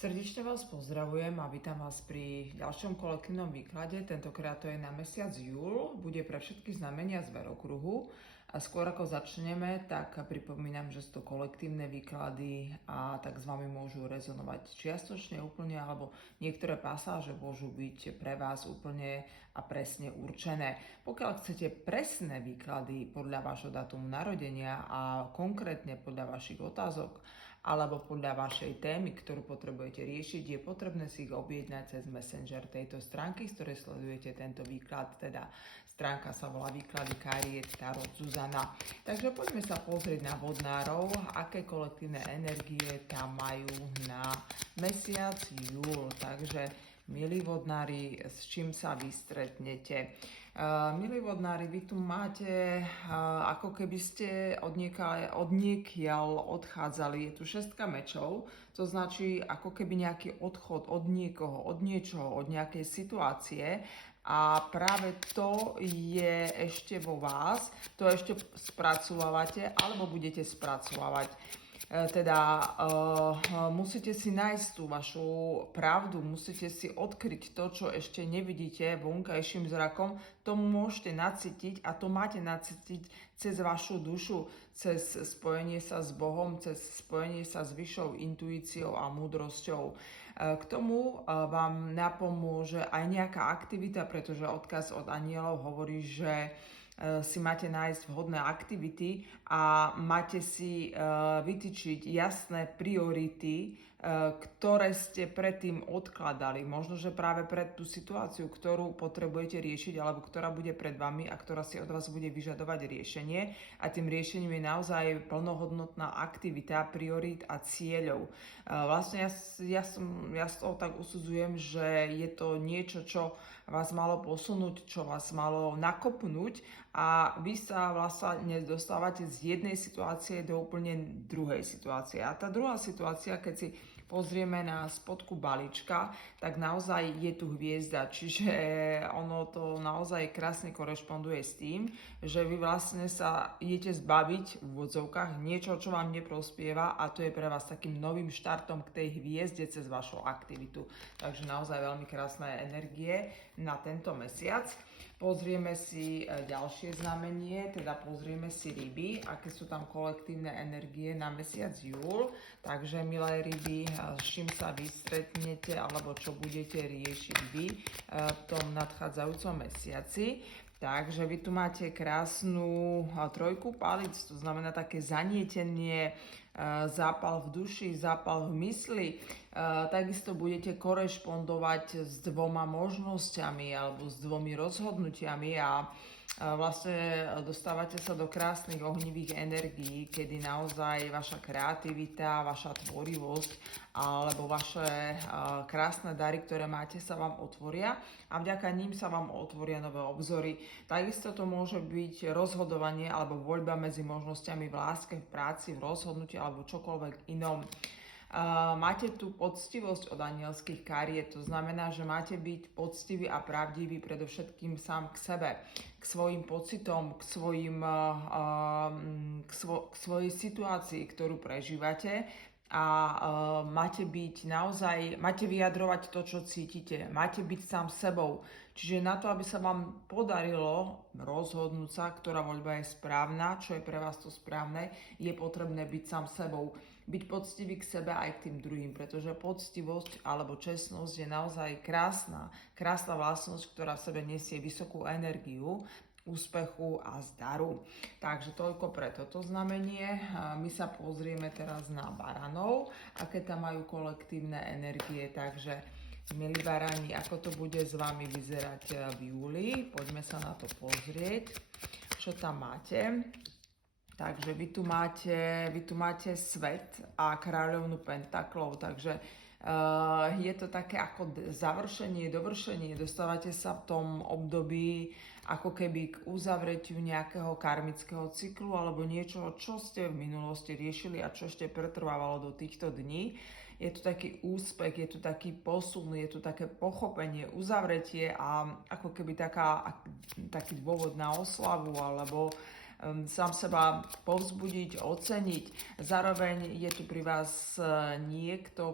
Srdečne vás pozdravujem a vítam vás pri ďalšom kolektívnom výklade. Tentokrát to je na mesiac júl, bude pre všetky znamenia zverokruhu. A skôr ako začneme, tak pripomínam, že sú to kolektívne výklady a tak s vami môžu rezonovať čiastočne, úplne, alebo niektoré pasáže môžu byť pre vás úplne a presne určené. Pokiaľ chcete presné výklady podľa vášho dátumu narodenia a konkrétne podľa vašich otázok, alebo podľa vašej témy, ktorú potrebujete riešiť, je potrebné si ich objednať cez Messenger tejto stránky, z ktorej sledujete tento výklad. Teda stránka sa volá Výklady kariet Tarot Zuzana. Takže poďme sa pozrieť na vodnárov, aké kolektívne energie tam majú na mesiac júl. Takže milí vodnári, s čím sa vystretnete? Milí vodnári, vy tu máte, ako keby ste odniekiaľ odchádzali. Je tu šestka mečov, to značí ako keby nejaký odchod od niekoho, od niečoho, od nejakej situácie. A práve to je ešte vo vás, to ešte spracovávate alebo budete spracovávať. Musíte si nájsť tú vašu pravdu, musíte si odkryť to, čo ešte nevidíte vonkajším zrakom, to môžete nacítiť a to máte nacítiť cez vašu dušu, cez spojenie sa s Bohom, cez spojenie sa s vyššou intuíciou a múdrosťou. K tomu vám napomôže aj nejaká aktivita, pretože odkaz od anielov hovorí, že si máte nájsť vhodné aktivity a máte si vytýčiť jasné priority, ktoré ste predtým odkladali. Možno, že práve pre tú situáciu, ktorú potrebujete riešiť alebo ktorá bude pred vami a ktorá si od vás bude vyžadovať riešenie. A tým riešením je naozaj plnohodnotná aktivita, priorít a cieľov. Vlastne ja z toho tak usudzujem, že je to niečo, čo vás malo posunúť, čo vás malo nakopnúť a vy sa vlastne dostávate z jednej situácie do úplne druhej situácie. A tá druhá situácia, keď si pozrieme na spodku balíčka, tak naozaj je tu hviezda, čiže ono to naozaj krásne korešponduje s tým, že vy vlastne sa idete zbaviť v úvodzovkách niečo, čo vám neprospieva a to je pre vás takým novým štartom k tej hviezde cez vašu aktivitu. Takže naozaj veľmi krásne energie na tento mesiac. Pozrieme si ďalšie znamenie, teda pozrieme si ryby, aké sú tam kolektívne energie na mesiac júl. Takže milé ryby, s čím sa vy stretnete alebo čo budete riešiť vy v tom nadchádzajúcom mesiaci. Takže vy tu máte krásnu trojku palíc, to znamená také zanietenie, zápal v duši, zápal v mysli. Takisto budete korešpondovať s dvoma možnosťami alebo s dvomi rozhodnutiami a vlastne dostávate sa do krásnych ohnivých energií, kedy naozaj vaša kreativita, vaša tvorivosť alebo vaše krásne dary, ktoré máte, sa vám otvoria a vďaka ním sa vám otvoria nové obzory. Takisto to môže byť rozhodovanie alebo voľba medzi možnosťami v láske, v práci, v rozhodnutí alebo čokoľvek inom. Máte tu poctivosť od anielských kariet, to znamená, že máte byť poctivý a pravdivý predovšetkým sám k sebe, k svojim pocitom, k svojej situácii, ktorú prežívate a máte vyjadrovať to, čo cítite, máte byť sám sebou. Čiže na to, aby sa vám podarilo rozhodnúť sa, ktorá voľba je správna, čo je pre vás to správne, je potrebné byť sám sebou. Byť poctivý k sebe aj k tým druhým, pretože poctivosť alebo čestnosť je naozaj krásna vlastnosť, ktorá v sebe nesie vysokú energiu, úspechu a zdaru. Takže toľko pre toto znamenie. My sa pozrieme teraz na baranov, aké tam majú kolektívne energie. Takže milí barani, ako to bude s vami vyzerať v júli? Poďme sa na to pozrieť, čo tam máte. Takže vy tu máte svet a kráľovnú pentaklov, takže je to také ako završenie, dovršenie. Dostávate sa v tom období ako keby k uzavretiu nejakého karmického cyklu alebo niečoho, čo ste v minulosti riešili a čo ešte pretrvávalo do týchto dní. Je tu taký úspech, je tu taký posun, je tu také pochopenie, uzavretie a ako keby taký dôvod na oslavu alebo sám seba povzbudiť, oceniť. Zároveň je tu pri vás niekto,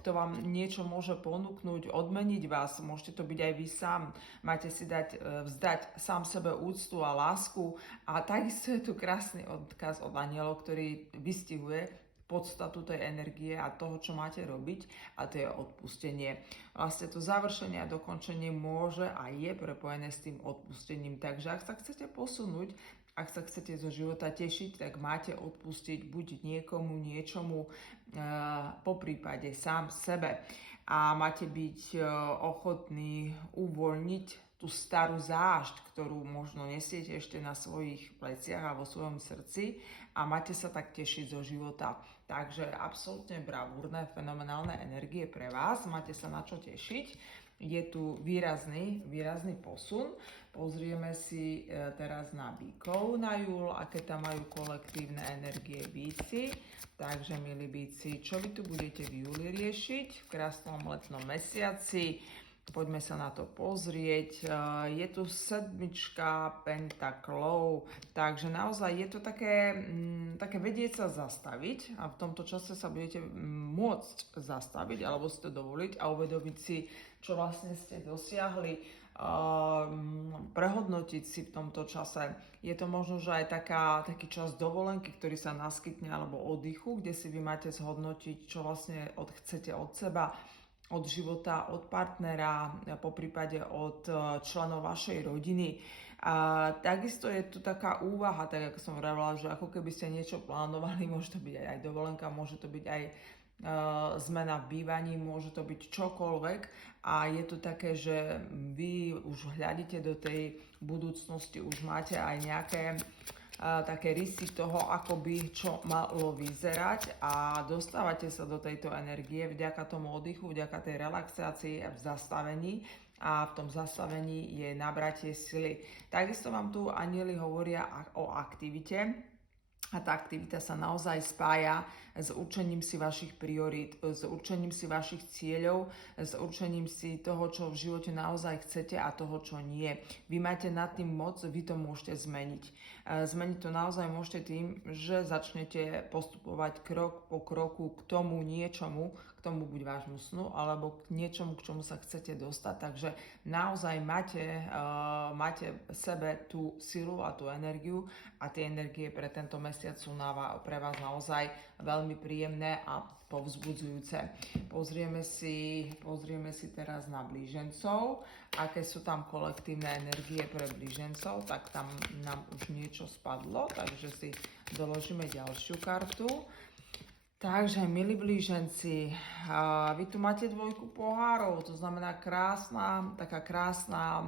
kto vám niečo môže ponúknuť, odmeniť vás. Môžete to byť aj vy sám. Máte si vzdať sám sebe úctu a lásku. A takisto je tu krásny odkaz od anielov, ktorý vystihuje podstatu tej energie a toho, čo máte robiť, a to je odpustenie. Vlastne to završenie a dokončenie môže a je prepojené s tým odpustením. Takže ak sa chcete posunúť, ak sa chcete zo života tešiť, tak máte odpustiť buď niekomu, niečomu, po prípade sám sebe. A máte byť ochotní uvoľniť tú starú zášť, ktorú možno nesiete ešte na svojich pleciach a vo svojom srdci, a máte sa tak tešiť zo života. Takže absolútne bravúrne, fenomenálne energie pre vás, máte sa na čo tešiť. Je tu výrazný posun. Pozrieme si teraz na bíkov na júl, aké tam majú kolektívne energie bíci. Takže, milí bíci, čo vy tu budete v júli riešiť v krásnom letnom mesiaci? Poďme sa na to pozrieť. Je tu sedmička pentaklov, takže naozaj je to také vedieť sa zastaviť, a v tomto čase sa budete môcť zastaviť alebo si to dovoliť a uvedomiť si, čo vlastne ste dosiahli, prehodnotiť si v tomto čase. Je to možno, že aj taký čas dovolenky, ktorý sa naskytne, alebo oddychu, kde si vy máte zhodnotiť, čo vlastne chcete od seba, od života, od partnera, po prípade od členov vašej rodiny. A takisto je tu taká úvaha, tak ako som vravela, že ako keby ste niečo plánovali, môže to byť aj dovolenka, môže to byť aj zmena v bývaní, môže to byť čokoľvek, a je to také, že vy už hľadíte do tej budúcnosti, už máte aj nejaké také rysy toho, ako by čo malo vyzerať, a dostávate sa do tejto energie vďaka tomu oddychu, vďaka tej relaxácii a v zastavení, a v tom zastavení je nabratie sily. Takisto vám tu anjeli hovoria o aktivite, a tá aktivita sa naozaj spája s určením si vašich priorít, s určením si vašich cieľov, s určením si toho, čo v živote naozaj chcete a toho, čo nie. Vy máte nad tým moc, vy to môžete zmeniť. Zmeniť to naozaj môžete tým, že začnete postupovať krok po kroku k tomu niečomu, k tomu buď vášmu snu, alebo k niečomu, k čomu sa chcete dostať. Takže naozaj máte v sebe tú silu a tú energiu, a tie energie pre tento mesiac sú pre vás naozaj veľmi príjemné a povzbudzujúce. Pozrieme si teraz na blížencov, aké sú tam kolektívne energie pre blížencov, tak tam nám už niečo spadlo, takže si doložíme ďalšiu kartu. Takže, milí blíženci, vy tu máte dvojku pohárov, to znamená taká krásna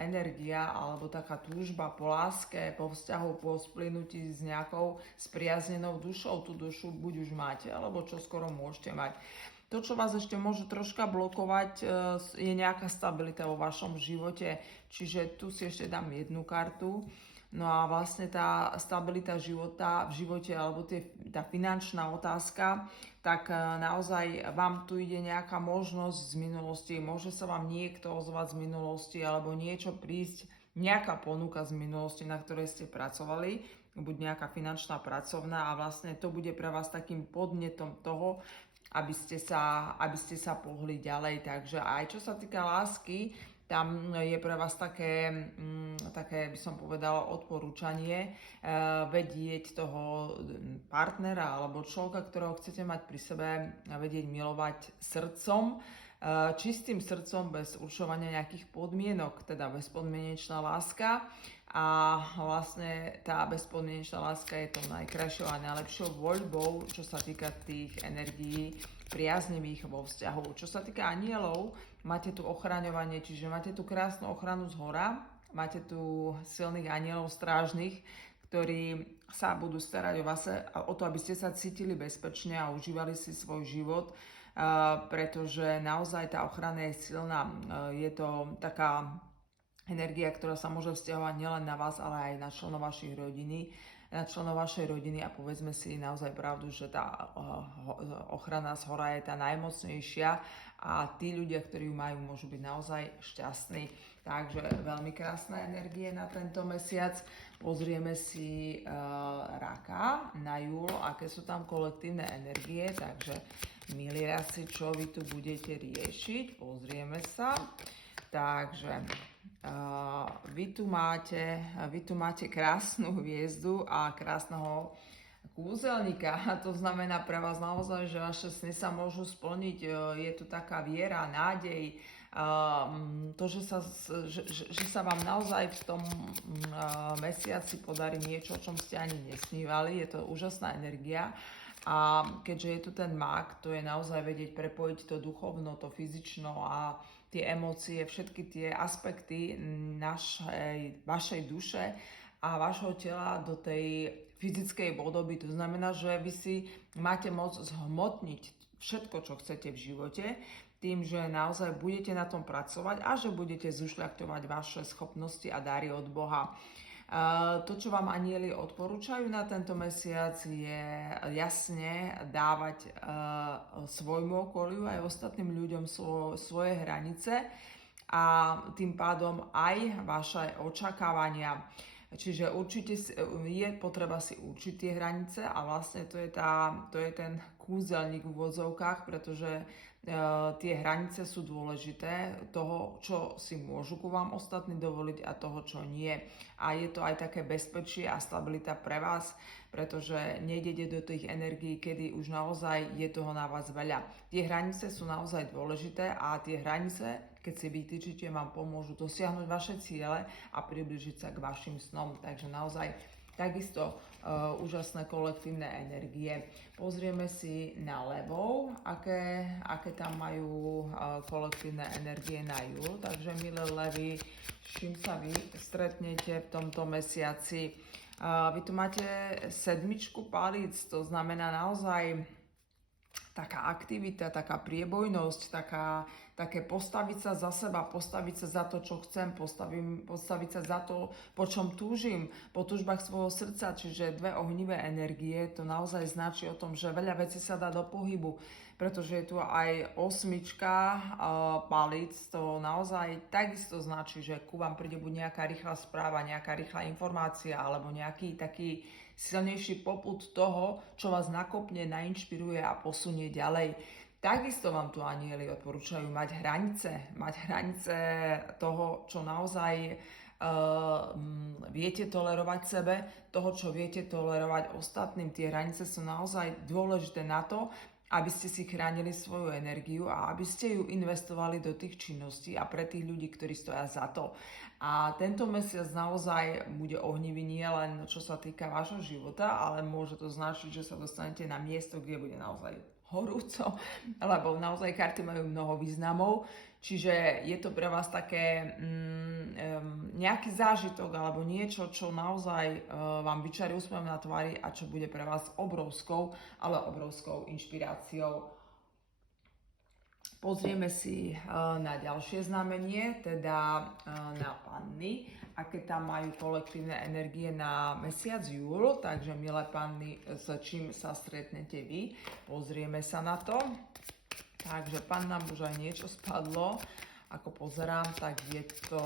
energia, alebo taká túžba po láske, po vzťahu, po splynutí s nejakou spriaznenou dušou. Tú dušu buď už máte, alebo čo skoro môžete mať. To, čo vás ešte môže troška blokovať, je nejaká stabilita vo vašom živote, čiže tu si ešte dám jednu kartu. No a vlastne tá stabilita života v živote, alebo tá finančná otázka, tak naozaj vám tu ide nejaká možnosť z minulosti, môže sa vám niekto ozvať z minulosti, alebo niečo prísť, nejaká ponuka z minulosti, na ktorej ste pracovali, buď nejaká finančná, pracovná, a vlastne to bude pre vás takým podnetom toho, aby ste sa pohli ďalej. Takže aj čo sa týka lásky, tam je pre vás také, by som povedala, odporúčanie vedieť toho partnera alebo človeka, ktorého chcete mať pri sebe, vedieť milovať srdcom, čistým srdcom, bez určovania nejakých podmienok, teda bezpodmienečná láska. A vlastne tá bezpodmienečná láska je tou najkrajšou a najlepšou voľbou, čo sa týka tých energií priaznivých vo vzťahu. Čo sa týka anielov, máte tu ochraňovanie, čiže máte tu krásnu ochranu zhora, máte tu silných anielov strážnych, ktorí sa budú starať o vás, o to, aby ste sa cítili bezpečne a užívali si svoj život, pretože naozaj tá ochrana je silná. Je to taká energia, ktorá sa môže vzťahovať nielen na vás, ale aj na členov vašich rodiny. na členov vašej rodiny a povedzme si naozaj pravdu, že tá ochrana z hora je tá najmocnejšia a tí ľudia, ktorí ju majú, môžu byť naozaj šťastní. Takže veľmi krásne energie na tento mesiac. Pozrieme si Raka na júl, aké sú tam kolektívne energie, takže milí rasi, čo vy tu budete riešiť, pozrieme sa. Takže vy tu máte krásnu hviezdu a krásneho kúzelníka. To znamená pre vás naozaj, že vaše sny sa môžu splniť. Je tu taká viera, nádej, to, že sa vám naozaj v tom mesiaci podarí niečo, o čom ste ani nesnívali. Je to úžasná energia. A keďže je tu ten mák, to je naozaj vedieť prepojiť to duchovno, to fyzično a tie emócie, všetky tie aspekty vašej duše a vašho tela do tej fyzickej podoby. To znamená, že vy si máte moc zhmotniť všetko, čo chcete v živote, tým, že naozaj budete na tom pracovať a že budete zušľachtovať vaše schopnosti a dary od Boha. To, čo vám anjeli odporúčajú na tento mesiac, je jasne dávať svojmu okoliu aj ostatným ľuďom svoje hranice a tým pádom aj vaše očakávania. Čiže určite je potreba si určiť tie hranice a vlastne to je ten kúzelník v úvodzovkách, pretože tie hranice sú dôležité, toho, čo si môžu ku vám ostatní dovoliť a toho, čo nie. A je to aj také bezpečie a stabilita pre vás, pretože nejdete do tých energií, kedy už naozaj je toho na vás veľa. Tie hranice sú naozaj dôležité a tie hranice, keď si vytýčite, vám pomôžu dosiahnuť vaše ciele a približiť sa k vašim snom. Takže naozaj takisto úžasné kolektívne energie. Pozrieme si na levov, aké tam majú kolektívne energie na júl. Takže milé levy, s čím sa vy stretnete v tomto mesiaci? Vy tu máte sedmičku palíc, to znamená naozaj taká aktivita, taká priebojnosť, také postaviť sa za seba, postaviť sa za to, čo chcem, postaviť sa za to, po čom túžim, po túžbách svojho srdca, čiže dve ohnivé energie, to naozaj značí o tom, že veľa vecí sa dá do pohybu, pretože je tu aj osmička palíc, to naozaj takisto značí, že ku vám príde buď nejaká rýchla správa, nejaká rýchla informácia, alebo nejaký taký silnejší popud toho, čo vás nakopne, nainšpiruje a posunie ďalej. Takisto vám tu anjeli odporúčajú mať hranice toho, čo naozaj viete tolerovať sebe, toho, čo viete tolerovať ostatným. Tie hranice sú naozaj dôležité na to, aby ste si chránili svoju energiu a aby ste ju investovali do tých činností a pre tých ľudí, ktorí stoja za to. A tento mesiac naozaj bude ohnivý nie len čo sa týka vášho života, ale môže to značiť, že sa dostanete na miesto, kde bude naozaj horúco, lebo naozaj karty majú mnoho významov, čiže je to pre vás také nejaký zážitok alebo niečo, čo naozaj vám vyčarí úsmev na tvári a čo bude pre vás obrovskou inšpiráciou. Pozrieme si na ďalšie znamenie, teda na panny, aké tam majú kolektívne energie na mesiac júl, takže milé panny, s čím sa stretnete vy, pozrieme sa na to. Takže pannám už aj niečo spadlo, ako pozerám, tak je to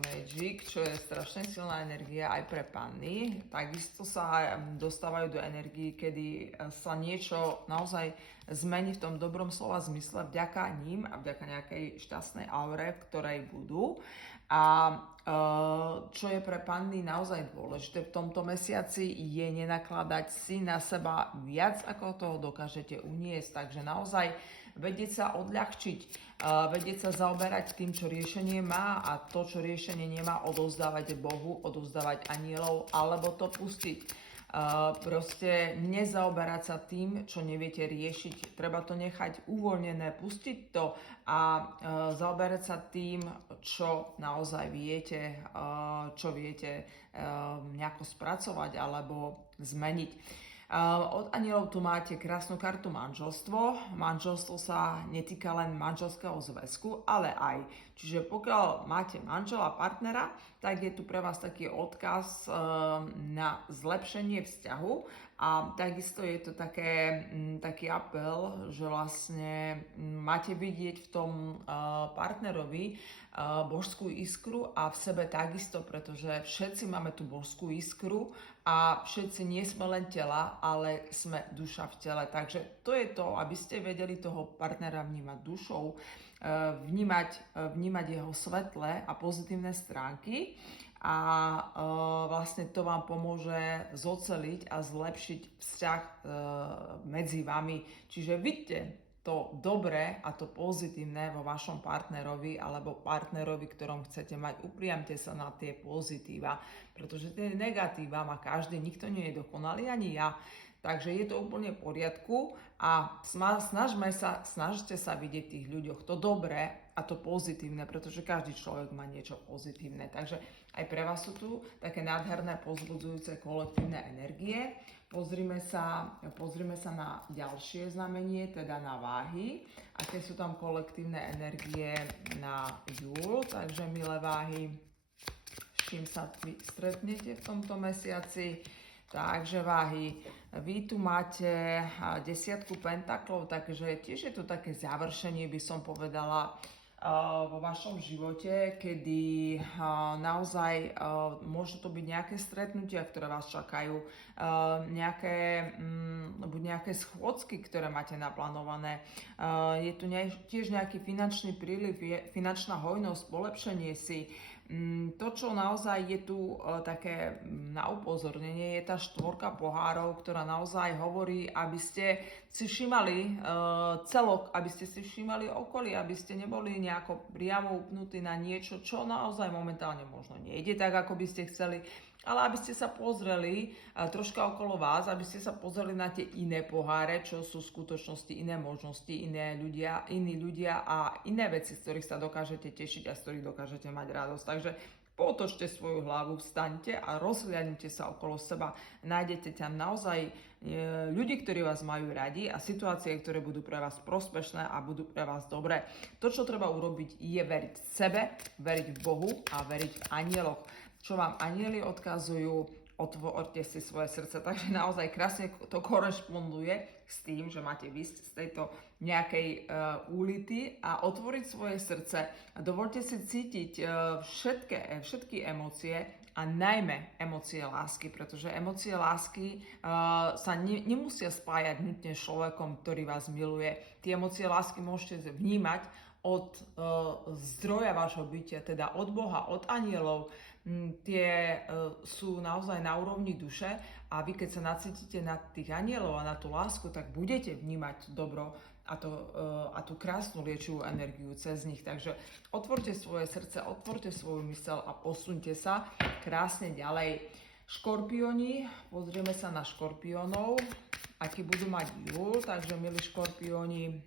Magic, čo je strašne silná energia aj pre panny. Takisto sa dostávajú do energií, kedy sa niečo naozaj zmení v tom dobrom slova zmysle vďaka ním a vďaka nejakej šťastnej aure, v ktorej budú. A čo je pre panny naozaj dôležité v tomto mesiaci, je nenakladať si na seba viac, ako toho dokážete uniesť. Takže naozaj vedieť sa odľahčiť, vedieť sa zaoberať tým, čo riešenie má a to, čo riešenie nemá, odovzdávať Bohu, odovzdávať anjelov alebo to pustiť. Proste nezaoberať sa tým, čo neviete riešiť. Treba to nechať uvoľnené, pustiť to a zaoberať sa tým, čo naozaj viete, čo viete nejako spracovať alebo zmeniť. Od anielov tu máte krásnu kartu manželstvo. Manželstvo sa netýka len manželského zväzku, ale aj. Čiže pokiaľ máte manžela, partnera, tak je tu pre vás taký odkaz na zlepšenie vzťahu. A takisto je to taký apel, že vlastne máte vidieť v tom partnerovi božskú iskru a v sebe takisto, pretože všetci máme tú božskú iskru a všetci nie sme len tela, ale sme duša v tele. Takže to je to, aby ste vedeli toho partnera vnímať dušou, vnímať jeho svetlé a pozitívne stránky a vlastne to vám pomôže zoceliť a zlepšiť vzťah medzi vami. Čiže vidíte to dobré a to pozitívne vo vašom partnerovi alebo partnerovi, ktorom chcete mať. Upriamte sa na tie pozitíva, pretože tie negatíva má každý, nikto nie je dokonalý, ani ja. Takže je to úplne v poriadku a snažte sa vidieť tých ľuďoch to dobré a to pozitívne, pretože každý človek má niečo pozitívne. Takže aj pre vás sú tu také nádherné, povzbudzujúce kolektívne energie. Pozrime sa na ďalšie znamenie, teda na váhy. Aké sú tam kolektívne energie na júl. Takže milé váhy, s čím sa vy stretnete v tomto mesiaci. Takže váhy, vy tu máte 10 pentaklov, takže tiež je to také završenie, by som povedala, vo vašom živote, kedy naozaj môžu to byť nejaké stretnutia, ktoré vás čakajú, nejaké schôdzky, ktoré máte naplánované. Je tu tiež nejaký finančný príliv, finančná hojnosť, polepšenie si. To, čo naozaj je tu také na upozornenie, je tá štvorka pohárov, ktorá naozaj hovorí, aby ste si všímali celok, aby ste si všímali okolie, aby ste neboli nejako priamo upnutí na niečo, čo naozaj momentálne možno nejde tak, ako by ste chceli, ale aby ste sa pozreli troška okolo vás, aby ste sa pozreli na tie iné poháre, čo sú v skutočnosti iné možnosti, iní ľudia a iné veci, z ktorých sa dokážete tešiť a z ktorých dokážete mať radosť. Takže potočte svoju hlavu, vstaňte a rozhliadnite sa okolo seba. Nájdete tam naozaj ľudí, ktorí vás majú radi a situácie, ktoré budú pre vás prospešné a budú pre vás dobré. To, čo treba urobiť, je veriť sebe, veriť v Bohu a veriť v anieloch. Čo vám anieli odkazujú, otvorte si svoje srdce. Takže naozaj krásne to korešponduje s tým, že máte výsť z tejto nejakej úlity a otvoriť svoje srdce. A dovolte si cítiť všetky emócie a najmä emócie lásky, pretože emócie lásky sa nemusia spájať nutne s človekom, ktorý vás miluje. Tie emócie lásky môžete vnímať od zdroja vášho bytia, teda od Boha, od anielov. Tie sú naozaj na úrovni duše a vy keď sa nacítite na tých anielov a na tú lásku, tak budete vnímať dobro a tú krásnu liečivú energiu cez nich. Takže otvorte svoje srdce, otvorte svoju myseľ a posunte sa krásne ďalej. Škorpióni, pozrieme sa na škorpiónov, aký budú mať júl. Takže milí škorpióni,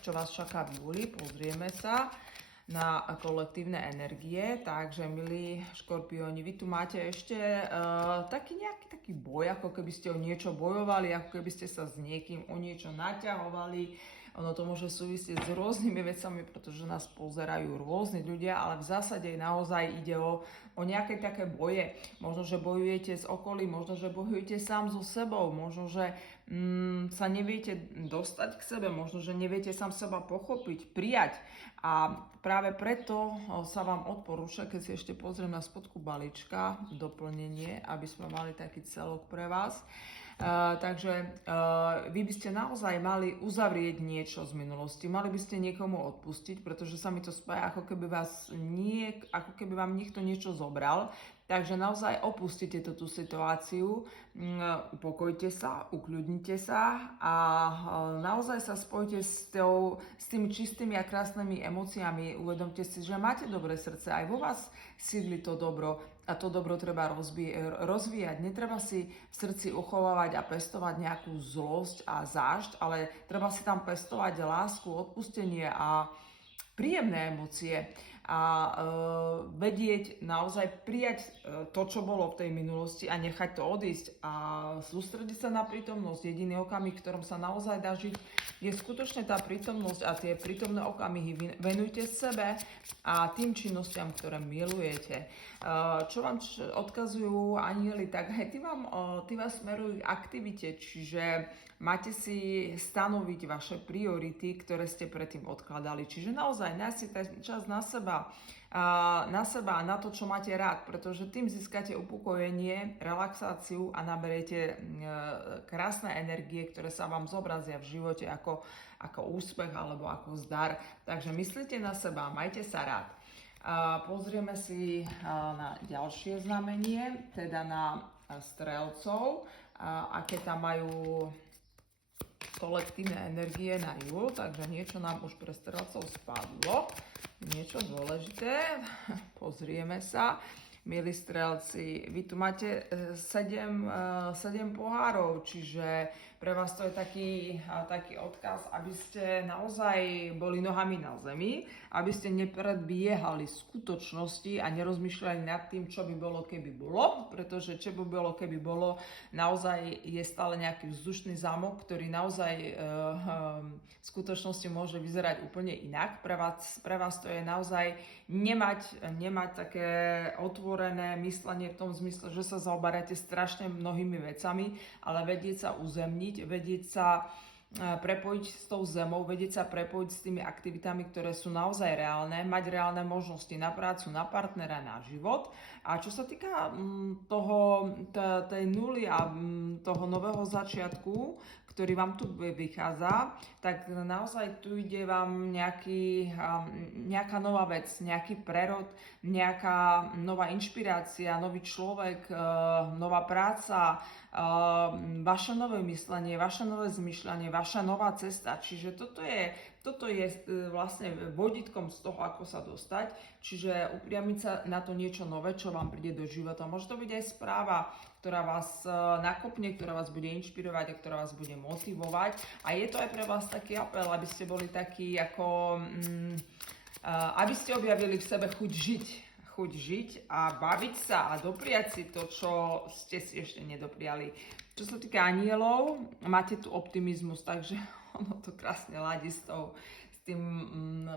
čo vás čaká v júli, pozrieme sa na kolektívne energie. Takže milí škorpióni, vy tu máte ešte taký boj, ako keby ste o niečo bojovali, ako keby ste sa s niekým o niečo naťahovali. Ono to môže súvisieť s rôznymi vecami, pretože nás pozerajú rôzni ľudia, ale v zásade naozaj ide o nejaké také boje. Možno, že bojujete s okolím, možno, že bojujete sám so sebou, možno, že sa neviete dostať k sebe, možno, že neviete sám seba pochopiť, prijať. A práve preto sa vám odporúča, keď si ešte pozriem na spodku balíčka, doplnenie, aby sme mali taký celok pre vás. Takže vy by ste naozaj mali uzavrieť niečo z minulosti, mali by ste niekomu odpustiť, pretože sa mi to spája, ako keby vám niekto niečo zobral. Takže naozaj opustite tú situáciu, upokojte sa, ukľudnite sa a naozaj sa spojte s tými čistými a krásnymi emóciami. Uvedomte si, že máte dobré srdce, aj vo vás sídli to dobro a to dobro treba rozvíjať. Netreba si v srdci uchovávať a pestovať nejakú zlosť a zášť, ale treba si tam pestovať lásku, odpustenie a príjemné emócie. a vedieť naozaj prijať to, čo bolo v tej minulosti a nechať to odísť a sústrediť sa na prítomnosť. Jediný okamih, v ktorom sa naozaj dá žiť, je skutočne tá prítomnosť a tie prítomné okamihy venujte sebe a tým činnostiam, ktoré milujete. Čo vám odkazujú anjeli, tak aj tí vás smerujú k aktivite, čiže máte si stanoviť vaše priority, ktoré ste predtým odkladali. Čiže naozaj nájsite čas na seba a na to, čo máte rád, pretože tým získate upokojenie, relaxáciu a naberiete krásne energie, ktoré sa vám zobrazia v živote ako úspech alebo ako zdar. Takže myslite na seba, majte sa rád. Pozrieme si na ďalšie znamenie, teda na strelcov, aké tam majú kolektívne energie na júl, takže niečo nám už pre strelcov spadlo, niečo dôležité. Pozrieme sa. Milí strelci, vy tu máte 7 pohárov, čiže pre vás to je taký odkaz, aby ste naozaj boli nohami na zemi, aby ste nepredbiehali skutočnosti a nerozmýšľali nad tým, čo by bolo, keby bolo, pretože čo by bolo, keby bolo, naozaj je stále nejaký vzdušný zámok, ktorý naozaj v skutočnosti môže vyzerať úplne inak. Pre vás to je naozaj nemať také otvorené myslenie v tom zmysle, že sa zaoberáte strašne mnohými vecami, ale vedieť sa uzemniť, vedieť sa prepojiť s tou zemou, vedieť sa prepojiť s tými aktivitami, ktoré sú naozaj reálne, mať reálne možnosti na prácu, na partnera, na život. A čo sa týka tej nuly a toho nového začiatku, ktorý vám tu vychádza, tak naozaj tu ide vám nejaká nová vec, nejaký prerod, nejaká nová inšpirácia, nový človek, nová práca, vaše nové myslenie, vaše nové zmyšľanie, vaša nová cesta. Čiže toto je vlastne vodítkom z toho, ako sa dostať. Čiže upriamiť sa na to niečo nové, čo vám príde do života. Môže to byť aj správa, ktorá vás nakopne, ktorá vás bude inšpirovať a ktorá vás bude motivovať. A je to aj pre vás taký apel, aby ste boli takí aby ste objavili v sebe chuť žiť a baviť sa a dopriať si to, čo ste si ešte nedopriali. Čo sa týka anielov, máte tu optimizmus, takže ono to krásne ladí s tým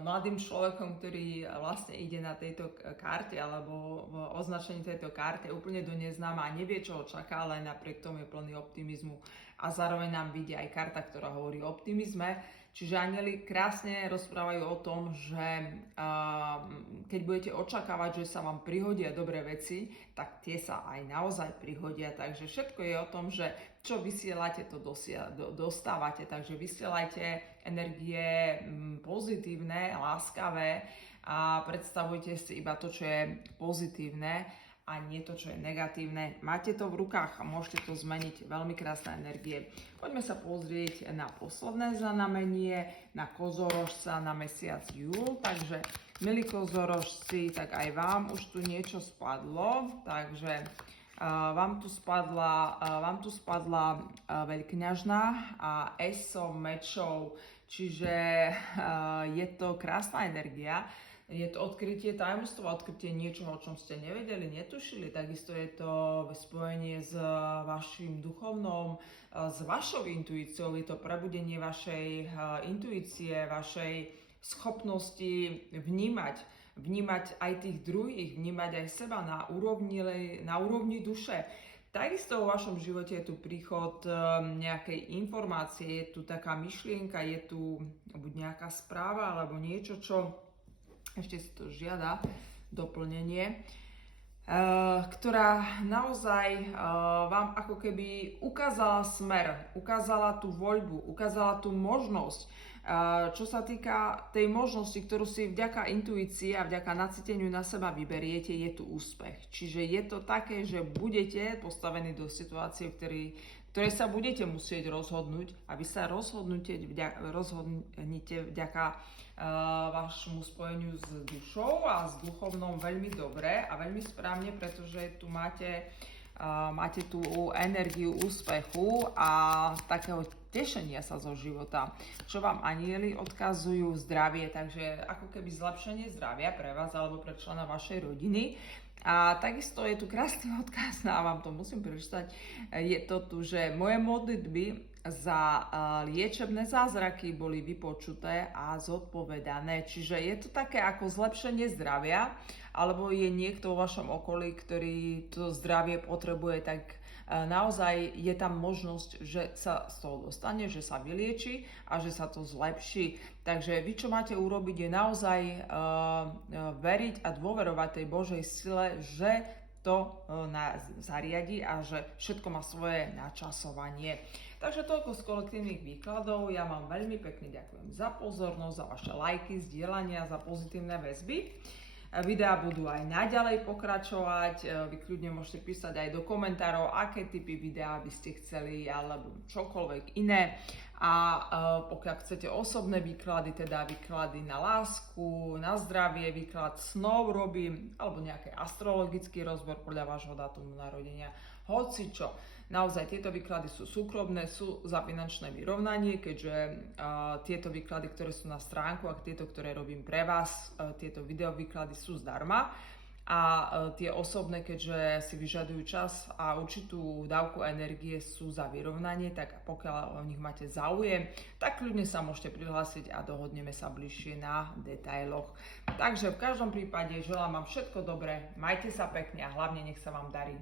mladým človekom, ktorý vlastne ide na tejto karte alebo v označení tejto karte úplne do neznáma a nevie, čo ho čaká, ale napriek tomu je plný optimizmu. A zároveň nám vidia aj karta, ktorá hovorí o optimizme. Čiže anjeli krásne rozprávajú o tom, že keď budete očakávať, že sa vám prihodia dobré veci, tak tie sa aj naozaj prihodia. Takže všetko je o tom, že čo vysielate, to dostávate. Takže vysielajte energie pozitívne, láskavé a predstavujte si iba to, čo je pozitívne a nie to, čo je negatívne. Máte to v rukách a môžete to zmeniť. Veľmi krásne energie. Poďme sa pozrieť na posledné znamenie, na kozorožca na mesiac júl. Takže, milí kozorožci, tak aj vám už tu niečo spadlo. Takže vám tu spadla veľkňažná a eso mečov. Čiže je to krásna energia. Je to odkrytie tajomstva, odkrytie niečoho, o čom ste nevedeli, netušili. Takisto je to spojenie s vašim duchovnom, s vašou intuíciou. Je to prebudenie vašej intuície, vašej schopnosti vnímať aj tých druhých, vnímať aj seba na úrovni duše. Takisto vo vašom živote je tu príchod nejakej informácie, je tu taká myšlienka, je tu buď nejaká správa alebo niečo, čo ešte si to žiada doplnenie, ktorá naozaj vám ako keby ukázala smer, ukázala tú voľbu, ukázala tú možnosť. Čo sa týka tej možnosti, ktorú si vďaka intuícii a vďaka nacíteniu na seba vyberiete, je tu úspech. Čiže je to také, že budete postavení do situácie, v ktorej sa budete musieť rozhodnúť a vy sa rozhodnete vďaka vašemu spojeniu s dušou a s duchovnou veľmi dobre a veľmi správne, pretože tu máte tú energiu úspechu a takého tešenia sa zo života. Čo vám anjeli odkazujú? Zdravie, takže ako keby zlepšenie zdravia pre vás alebo pre člena vašej rodiny. A takisto je tu krásny odkaz, a vám to musím prečítať, je to tu, že moje modlitby za liečebné zázraky boli vypočuté a zodpovedané. Čiže je to také ako zlepšenie zdravia, alebo je niekto vo vašom okolí, ktorý to zdravie potrebuje, tak naozaj je tam možnosť, že sa z toho dostane, že sa vylieči a že sa to zlepší. Takže vy, čo máte urobiť, je naozaj veriť a dôverovať tej Božej sile, že to zariadi a že všetko má svoje načasovanie. Takže toľko z kolektívnych výkladov. Ja vám veľmi pekne ďakujem za pozornosť, za vaše lajky, zdieľania, za pozitívne väzby. Videá budú aj naďalej pokračovať. Vy kľudne môžete písať aj do komentárov, aké typy videá by ste chceli, alebo čokoľvek iné. A pokiaľ chcete osobné výklady, teda výklady na lásku, na zdravie, výklad snov robím, alebo nejaký astrologický rozbor podľa vášho dátumu narodenia, hocičo. Naozaj tieto výklady sú súkromné, sú za finančné vyrovnanie, keďže tieto výklady, ktoré sú na stránku a tieto, ktoré robím pre vás, tieto videovýklady sú zdarma. A tie osobné, keďže si vyžadujú čas a určitú dávku energie, sú za vyrovnanie, tak pokiaľ o nich máte záujem, tak kľudne sa môžete prihlásiť a dohodneme sa bližšie na detailoch. Takže v každom prípade želám vám všetko dobré, majte sa pekne a hlavne nech sa vám darí.